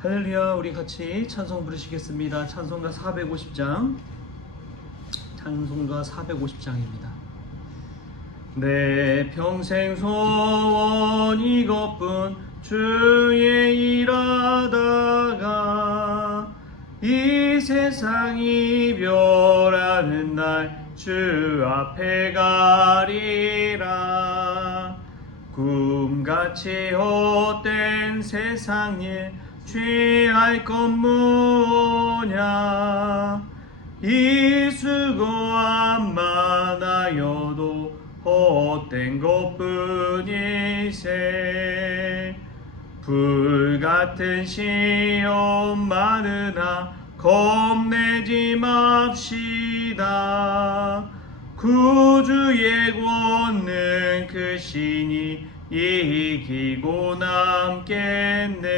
할렐루야. 우리 같이 찬송 부르시겠습니다. 찬송가 450장. 찬송가 450장입니다. 내 평생 소원 이것뿐 주의 일하다가 이 세상 이별하는 날 주 앞에 가리라. 꿈같이 헛된 세상 일 취할 것 뭐냐. 이 수고한 많아여도 헛된 것뿐일세. 불같은 시험 많으나 겁내지 맙시다. 구주의 권능 크시니 이기고 남겠네.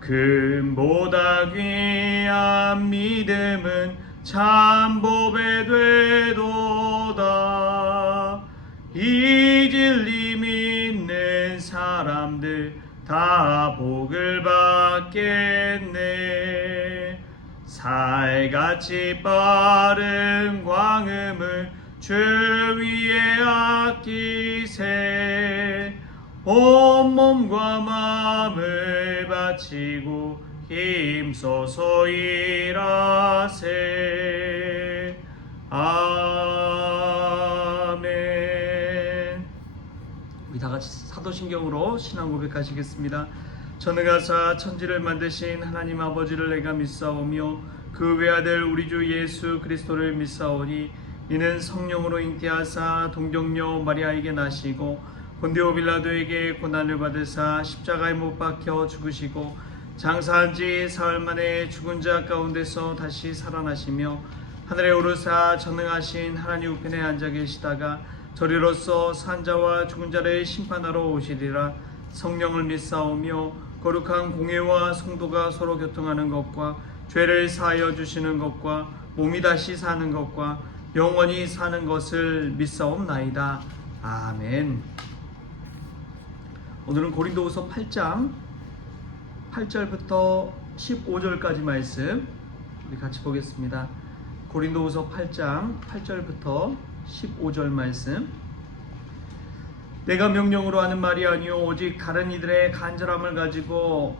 금보다 귀한 믿음은 참 보배 되도다. 이 진리 믿는 사람들 다 복을 받겠네. 살같이 빠른 광음을 주 위에 아끼세. 온몸과 마음을 바치고 힘써서 일하세. 아멘. 우리 다같이 사도신경으로 신앙 고백하시겠습니다. 전능하사 천지를 만드신 하나님 아버지를 내가 믿사오며 그 외아들 우리 주 예수 그리스도를 믿사오니 이는 성령으로 잉태하사 동정녀 마리아에게 나시고 본디오 빌라도에게 고난을 받으사 십자가에 못 박혀 죽으시고 장사한 지 사흘 만에 죽은 자 가운데서 다시 살아나시며 하늘에 오르사 전능하신 하나님 우편에 앉아 계시다가 저리로서 산 자와 죽은 자를 심판하러 오시리라. 성령을 믿사오며 거룩한 공회와 성도가 서로 교통하는 것과 죄를 사하여 주시는 것과 몸이 다시 사는 것과 영원히 사는 것을 믿사옵나이다. 아멘. 오늘은 고린도후서 8장 8절부터 15절까지 말씀 우리 같이 보겠습니다. 고린도후서 8장 8절부터 15절 말씀. 내가 명령으로 하는 말이 아니요 오직 다른 이들의 간절함을 가지고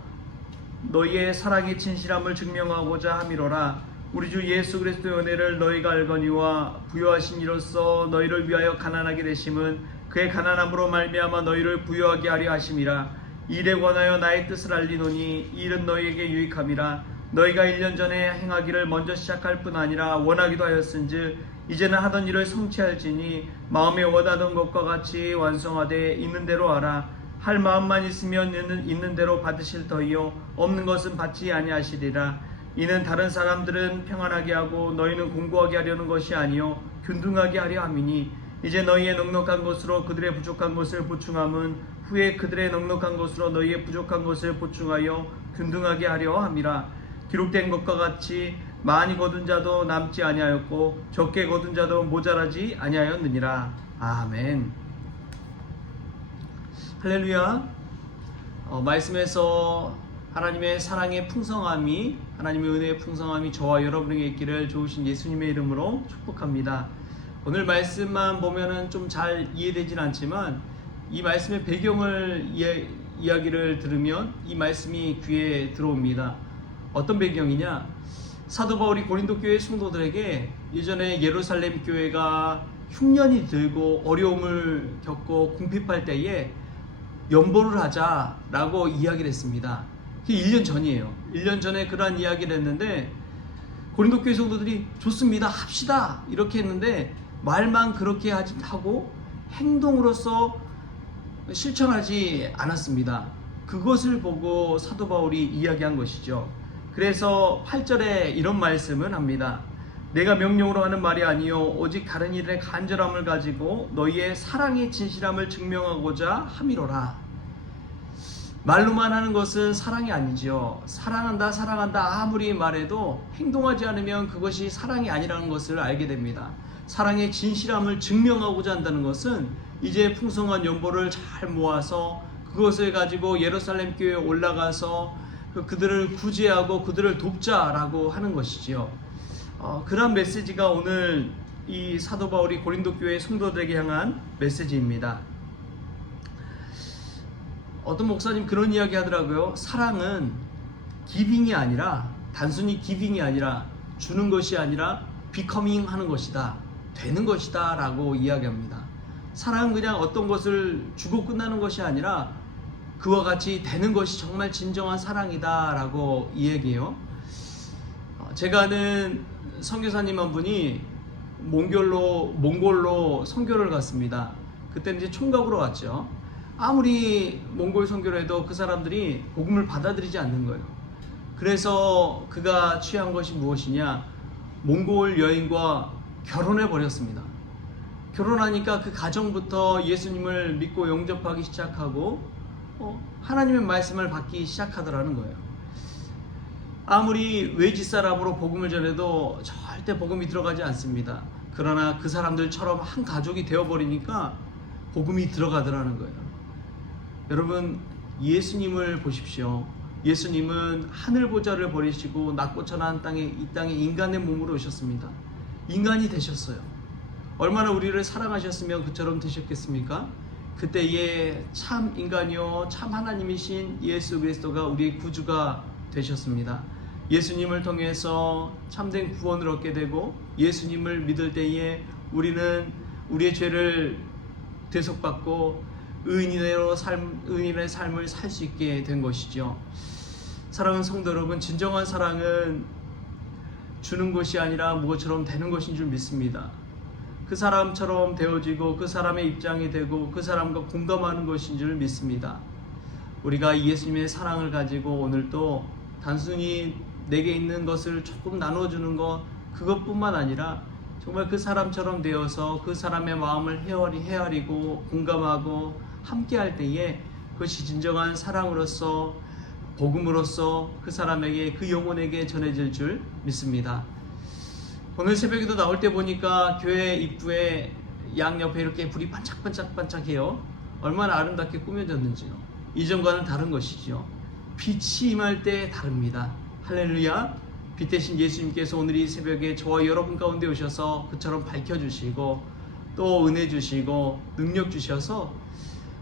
너희의 사랑의 진실함을 증명하고자 함이로라. 우리 주 예수 그리스도의 은혜를 너희가 알거니와 부요하신 이로써 너희를 위하여 가난하게 되심은 그의 가난함으로 말미암아 너희를 부요하게 하려 하심이라. 일에 관하여 나의 뜻을 알리노니 이 일은 너희에게 유익함이라. 너희가 1년 전에 행하기를 먼저 시작할 뿐 아니라 원하기도 하였은즉 이제는 하던 일을 성취할지니 마음에 원하던 것과 같이 완성하되 있는 대로 하라. 할 마음만 있으면 있는 대로 받으실 터이요 없는 것은 받지 아니하시리라. 이는 다른 사람들은 평안하게 하고 너희는 공고하게 하려는 것이 아니요 균등하게 하려 함이니 이제 너희의 넉넉한 것으로 그들의 부족한 것을 보충함은 후에 그들의 넉넉한 것으로 너희의 부족한 것을 보충하여 균등하게 하려 함이라. 기록된 것과 같이 많이 거둔 자도 남지 아니하였고 적게 거둔 자도 모자라지 아니하였느니라. 아멘. 할렐루야. 말씀에서 하나님의 사랑의 풍성함이, 하나님의 은혜의 풍성함이 저와 여러분에게 있기를 좋으신 예수님의 이름으로 축복합니다. 오늘 말씀만 보면은 좀 잘 이해되진 않지만 이 말씀의 배경을 이야기를 들으면 이 말씀이 귀에 들어옵니다. 어떤 배경이냐? 사도 바울이 고린도 교회 성도들에게 예전에 예루살렘 교회가 흉년이 들고 어려움을 겪고 궁핍할 때에 연보를 하자라고 이야기를 했습니다. 그게 1년 전이에요. 1년 전에 그러한 이야기를 했는데 고린도 교회 성도들이 좋습니다, 합시다 이렇게 했는데 말만 그렇게 하고 행동으로서 실천하지 않았습니다. 그것을 보고 사도 바울이 이야기한 것이죠. 그래서 8절에 이런 말씀을 합니다. 내가 명령으로 하는 말이 아니요 오직 다른 이들의 간절함을 가지고 너희의 사랑의 진실함을 증명하고자 함이로라. 말로만 하는 것은 사랑이 아니지요. 사랑한다 사랑한다 아무리 말해도 행동하지 않으면 그것이 사랑이 아니라는 것을 알게 됩니다. 사랑의 진실함을 증명하고자 한다는 것은 이제 풍성한 연보를 잘 모아서 그것을 가지고 예루살렘 교회에 올라가서 그들을 구제하고 그들을 돕자라고 하는 것이지요. 그런 메시지가 오늘 이 사도 바울이 고린도 교회 성도들에게 향한 메시지입니다. 어떤 목사님 그런 이야기 하더라고요. 사랑은 기빙이 아니라, 단순히 기빙이 아니라, 주는 것이 아니라 비커밍 하는 것이다, 되는 것이다 라고 이야기합니다. 사랑은 그냥 어떤 것을 주고 끝나는 것이 아니라 그와 같이 되는 것이 정말 진정한 사랑이다 라고 이야기해요. 제가 아는 선교사님 한 분이 몽골로 선교를 갔습니다. 그때는 이제 총각으로 갔죠. 아무리 몽골 선교를 해도 그 사람들이 복음을 받아들이지 않는 거예요. 그래서 그가 취한 것이 무엇이냐, 몽골 여인과 결혼해 버렸습니다. 결혼하니까 그 가정부터 예수님을 믿고 영접하기 시작하고 하나님의 말씀을 받기 시작하더라는 거예요. 아무리 외지 사람으로 복음을 전해도 절대 복음이 들어가지 않습니다. 그러나 그 사람들처럼 한 가족이 되어버리니까 복음이 들어가더라는 거예요. 여러분, 예수님을 보십시오. 예수님은 하늘 보좌를 버리시고 낮고 천한 이 땅에 인간의 몸으로 오셨습니다. 인간이 되셨어요. 얼마나 우리를 사랑하셨으면 그처럼 되셨겠습니까? 그때에 참 인간이요 참 하나님이신 예수 그리스도가 우리의 구주가 되셨습니다. 예수님을 통해서 참된 구원을 얻게 되고 예수님을 믿을 때에 우리는 우리의 죄를 대속받고 의인의 삶을 살 수 있게 된 것이죠. 사랑하는 성도 여러분, 진정한 사랑은 주는 것이 아니라 무엇처럼 되는 것인 줄 믿습니다. 그 사람처럼 되어지고 그 사람의 입장이 되고 그 사람과 공감하는 것인 줄 믿습니다. 우리가 예수님의 사랑을 가지고 오늘도 단순히 내게 있는 것을 조금 나눠주는 것, 그것뿐만 아니라 정말 그 사람처럼 되어서 그 사람의 마음을 헤아리고 공감하고 함께 할 때에 그것이 진정한 사랑으로서 복음으로서 그 사람에게, 그 영혼에게 전해질 줄 믿습니다. 오늘 새벽에도 나올 때 보니까 교회 입구에 양옆에 이렇게 불이 반짝반짝해요. 얼마나 아름답게 꾸며졌는지요. 이전과는 다른 것이죠. 빛이 임할 때 다릅니다. 할렐루야. 빛 대신 예수님께서 오늘 이 새벽에 저와 여러분 가운데 오셔서 그처럼 밝혀주시고 또 은혜 주시고 능력 주셔서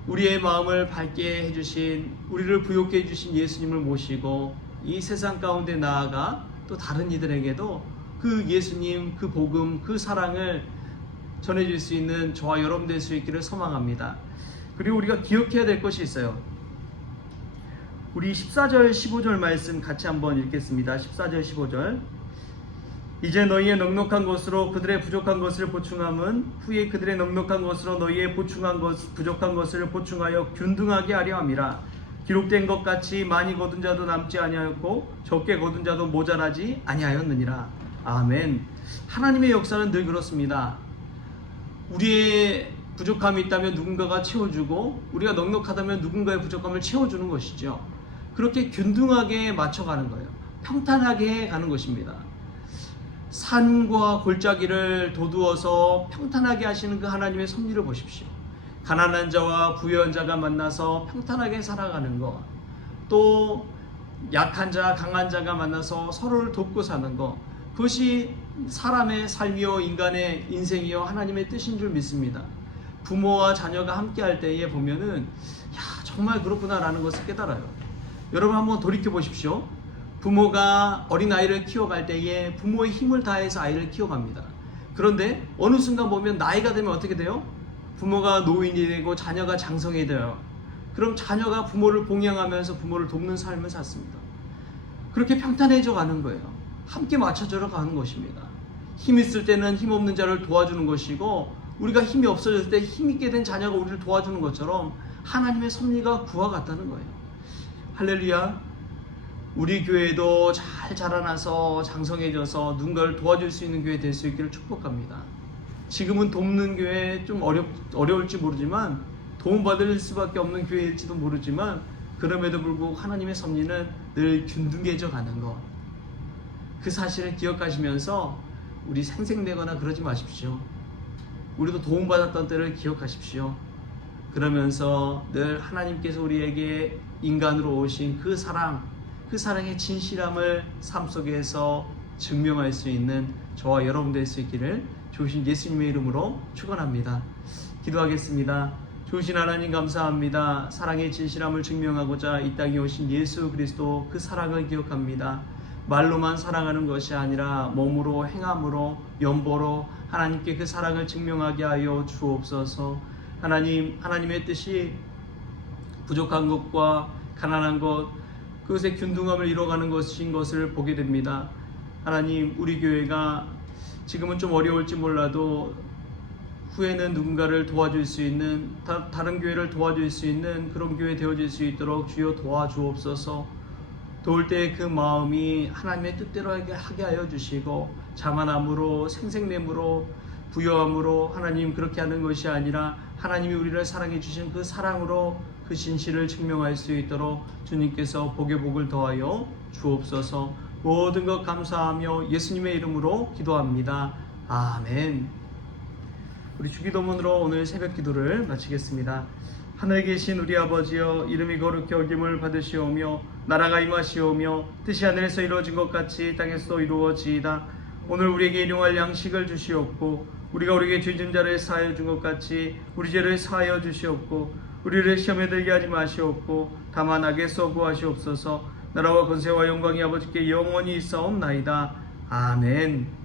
우리의 마음을 밝게 해주신, 우리를 부욕해 해주신 예수님을 모시고 이 세상 가운데 나아가 또 다른 이들에게도 그 예수님, 그 복음, 그 사랑을 전해줄 수 있는 저와 여러분 될 수 있기를 소망합니다. 그리고 우리가 기억해야 될 것이 있어요. 우리 14절 15절 말씀 같이 한번 읽겠습니다. 14절 15절. 이제 너희의 넉넉한 것으로 그들의 부족한 것을 보충함은 후에 그들의 넉넉한 것으로 너희의 부족한 것을 보충하여 균등하게 하려 함이라. 기록된 것 같이 많이 거둔 자도 남지 아니하였고 적게 거둔 자도 모자라지 아니하였느니라. 아멘. 하나님의 역사는 늘 그렇습니다. 우리의 부족함이 있다면 누군가가 채워주고 우리가 넉넉하다면 누군가의 부족함을 채워주는 것이죠. 그렇게 균등하게 맞춰가는 거예요. 평탄하게 가는 것입니다. 산과 골짜기를 도두어서 평탄하게 하시는 그 하나님의 섭리를 보십시오. 가난한 자와 부유한 자가 만나서 평탄하게 살아가는 것, 또 약한 자, 강한 자가 만나서 서로를 돕고 사는 것, 그것이 사람의 삶이요 인간의 인생이요 하나님의 뜻인 줄 믿습니다. 부모와 자녀가 함께 할 때에 보면은 정말 그렇구나 라는 것을 깨달아요. 여러분 한번 돌이켜 보십시오. 부모가 어린아이를 키워갈 때에 부모의 힘을 다해서 아이를 키워갑니다. 그런데 어느 순간 보면 나이가 되면 어떻게 돼요? 부모가 노인이 되고 자녀가 장성이 돼요. 그럼 자녀가 부모를 봉양하면서 부모를 돕는 삶을 샀습니다. 그렇게 평탄해져 가는 거예요. 함께 맞춰져 가는 것입니다. 힘 있을 때는 힘 없는 자를 도와주는 것이고 우리가 힘이 없어졌을 때 힘 있게 된 자녀가 우리를 도와주는 것처럼 하나님의 섭리가 그와 같다는 거예요. 할렐루야. 우리 교회도 잘 자라나서 장성해져서 누군가를 도와줄 수 있는 교회 될 수 있기를 축복합니다. 지금은 돕는 교회 좀 어려울지 모르지만 도움받을 수밖에 없는 교회일지도 모르지만 그럼에도 불구하고 하나님의 섭리는 늘 균등해져 가는 것, 그 사실을 기억하시면서 우리 생색내거나 그러지 마십시오. 우리도 도움받았던 때를 기억하십시오. 그러면서 늘 하나님께서 우리에게 인간으로 오신 그 사랑, 그 사랑의 진실함을 삶 속에서 증명할 수 있는 저와 여러분 될 수 있기를 좋으신 예수님의 이름으로 축원합니다. 기도하겠습니다. 좋으신 하나님 감사합니다. 사랑의 진실함을 증명하고자 이 땅에 오신 예수 그리스도 그 사랑을 기억합니다. 말로만 사랑하는 것이 아니라 몸으로 행함으로 연보로 하나님께 그 사랑을 증명하게 하여 주옵소서. 하나님의 뜻이 부족한 것과 가난한 것, 그것의 균등함을 이뤄가는 것인 것을 보게 됩니다. 하나님, 우리 교회가 지금은 좀 어려울지 몰라도 후에는 누군가를 도와줄 수 있는, 다른 교회를 도와줄 수 있는 그런 교회 되어질 수 있도록 주여 도와주옵소서. 도울 때 그 마음이 하나님의 뜻대로 하게 하여 주시고, 자만함으로 생생됨으로 부여함으로 하나님 그렇게 하는 것이 아니라 하나님이 우리를 사랑해 주신 그 사랑으로 그 진실을 증명할 수 있도록 주님께서 복의 복을 더하여 주옵소서. 모든 것 감사하며 예수님의 이름으로 기도합니다. 아멘. 우리 주기도문으로 오늘 새벽 기도를 마치겠습니다. 하늘에 계신 우리 아버지여, 이름이 거룩히 여김을 받으시오며 나라가 임하시오며 뜻이 하늘에서 이루어진 것 같이 땅에서도 이루어지이다. 오늘 우리에게 일용할 양식을 주시옵고 우리가 우리에게 죄진 자를 사하여 준 것 같이 우리 죄를 사하여 주시옵고 우리를 시험에 들게 하지 마시옵고 다만 악에서 구하시옵소서. 나라와 권세와 영광이 아버지께 영원히 있사옵나이다. 아멘.